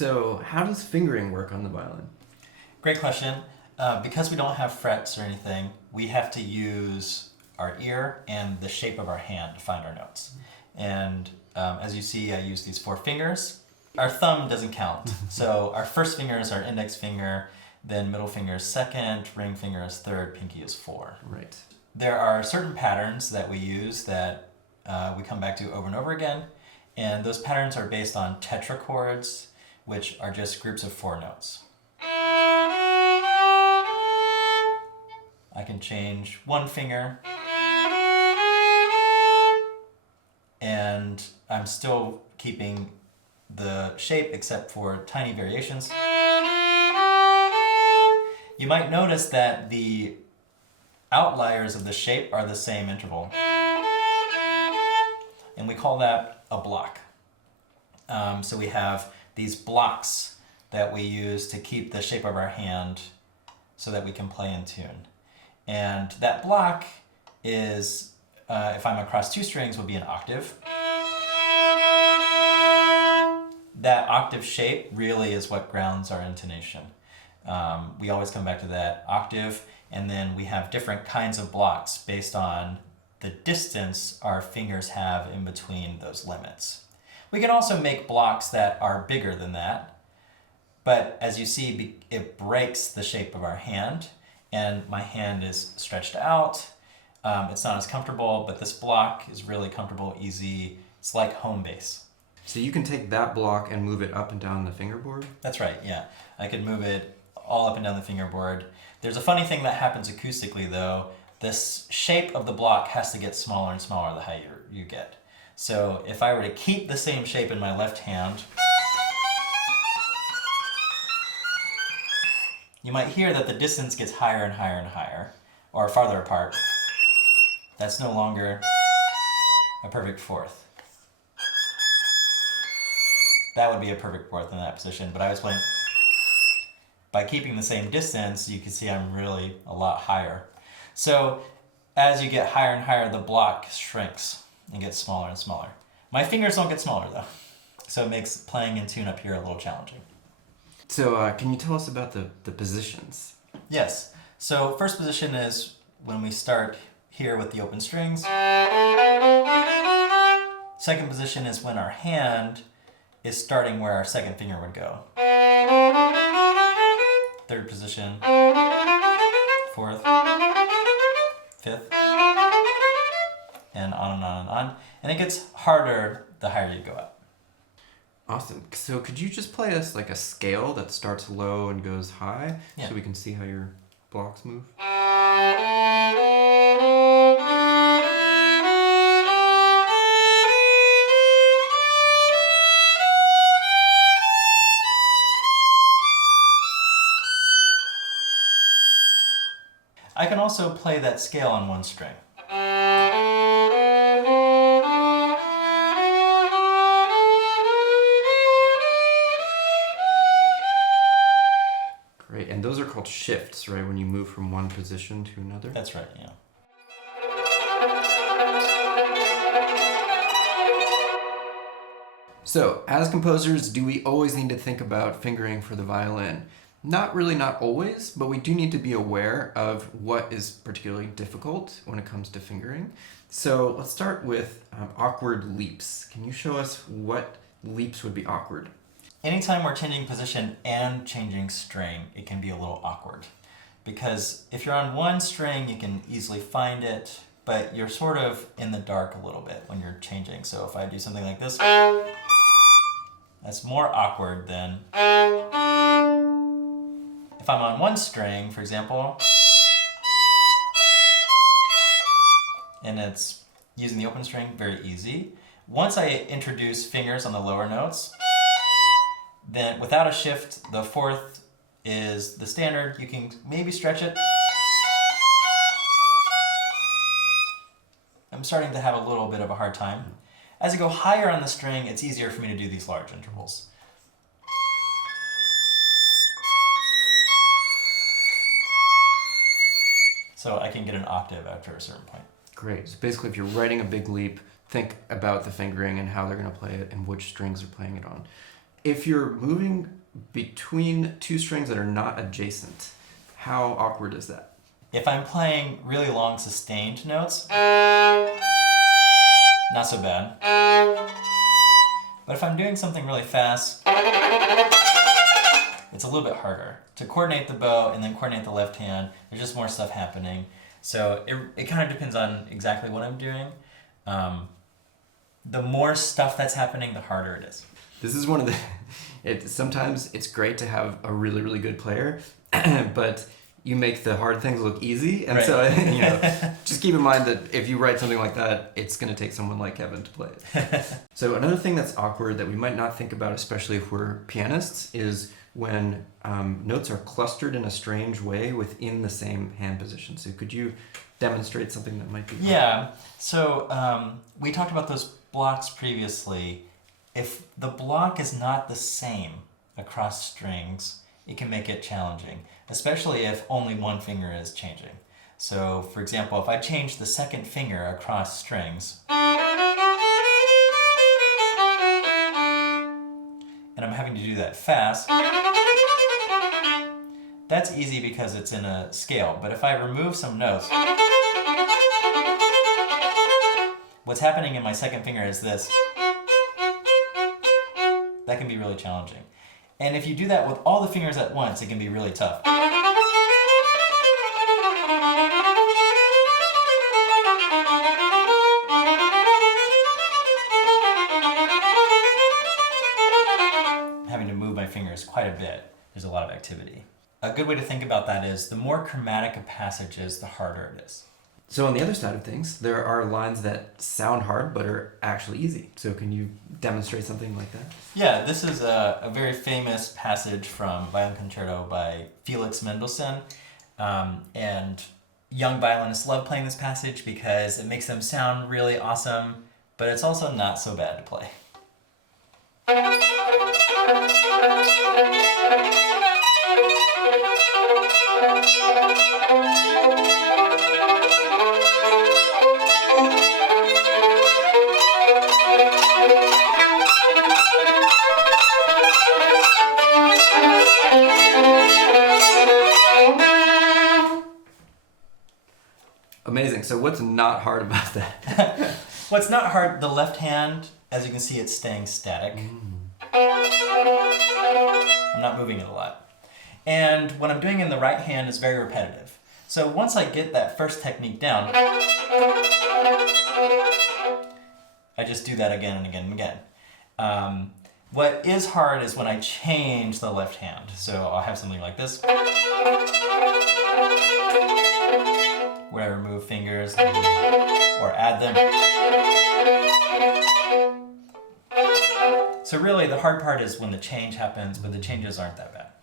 So how does fingering work on the violin? Great question. Because we don't have frets or anything, we have to use our ear and the shape of our hand to find our notes. And as you see, I use these 4 fingers. Our thumb doesn't count. So our first finger is our index finger, then middle finger is second, ring finger is third, pinky is 4. Right. There are certain patterns that we use that we come back to over and over again. And those patterns are based on tetrachords, which are just groups of 4 notes. I can change one finger and I'm still keeping the shape except for tiny variations. You might notice that the outliers of the shape are the same interval. And we call that a block. So we have these blocks that we use to keep the shape of our hand so that we can play in tune. And that block is, if I'm across 2 strings, would be an octave. That octave shape really is what grounds our intonation. We always come back to that octave, and then we have different kinds of blocks based on the distance our fingers have in between those limits. We can also make blocks that are bigger than that, but as you see, it breaks the shape of our hand, and my hand is stretched out. It's not as comfortable, but this block is really comfortable, easy. It's like home base. So you can take that block and move it up and down the fingerboard? That's right, yeah. I could move it all up and down the fingerboard. There's a funny thing that happens acoustically though. This shape of the block has to get smaller and smaller the higher you get. So if I were to keep the same shape in my left hand, you might hear that the distance gets higher and higher and higher, or farther apart. That's no longer a perfect fourth. That would be a perfect fourth in that position, but I was playing. By keeping the same distance, you can see I'm really a lot higher. So as you get higher and higher, the block shrinks and gets smaller and smaller. My fingers don't get smaller though, so it makes playing in tune up here a little challenging. So can you tell us about the positions? Yes, so first position is when we start here with the open strings. Second position is when our hand is starting where our second finger would go. Third position, fourth, fifth, and on and on and on. And it gets harder the higher you go up. Awesome. So could you just play us like a scale that starts low and goes high, Yeah. so we can see how your blocks move? I can also play that scale on one string. Great. And those are called shifts, right? When you move from one position to another? That's right, yeah. So, as composers, do we always need to think about fingering for the violin? Not really, not always, but we do need to be aware of what is particularly difficult when it comes to fingering. So let's start with awkward leaps. Can you show us what leaps would be awkward? Anytime we're changing position and changing string, it can be a little awkward. Because if you're on one string, you can easily find it, but you're sort of in the dark a little bit when you're changing. So if I do something like this, that's more awkward than if I'm on one string, for example, and it's using the open string, very easy. Once I introduce fingers on the lower notes, then without a shift, the fourth is the standard. You can maybe stretch it. I'm starting to have a little bit of a hard time. As I go higher on the string, it's easier for me to do these large intervals. So I can get an octave after a certain point. Great. So basically, if you're writing a big leap, think about the fingering and how they're going to play it and which strings they're playing it on. If you're moving between two strings that are not adjacent, how awkward is that? If I'm playing really long sustained notes, not so bad. But if I'm doing something really fast, it's a little bit harder. To coordinate the bow and then coordinate the left hand, there's just more stuff happening. So it kind of depends on exactly what I'm doing. The more stuff that's happening, the harder it is. This is one of the. Sometimes it's great to have a really, really good player, but you make the hard things look easy. And Right. so, just keep in mind that if you write something like that, it's going to take someone like Kevin to play it. So another thing that's awkward that we might not think about, especially if we're pianists, is when notes are clustered in a strange way within the same hand position. So could you demonstrate something that might be... Yeah, so we talked about those blocks previously. If the block is not the same across strings, it can make it challenging, especially if only one finger is changing. So, for example, if I change the second finger across strings, and I'm having to do that fast, that's easy because it's in a scale. But if I remove some notes, what's happening in my second finger is this. That can be really challenging. And if you do that with all the fingers at once, it can be really tough. Having to move my fingers quite a bit. There's a lot of activity. A good way to think about that is the more chromatic a passage is, the harder it is. So on the other side of things, there are lines that sound hard but are actually easy. So can you demonstrate something like that? Yeah, this is a very famous passage from Violin Concerto by Felix Mendelssohn. And young violinists love playing this passage because it makes them sound really awesome, but it's also not so bad to play. Amazing. So what's not hard about that? What's not hard, the left hand, as you can see, it's staying static. I'm not moving it a lot. And what I'm doing in the right hand is very repetitive. So once I get that first technique down, I just do that again and again and again. What is hard is when I change the left hand. So I'll have something like this, where I remove fingers or add them. So really the hard part is when the change happens, but the changes aren't that bad.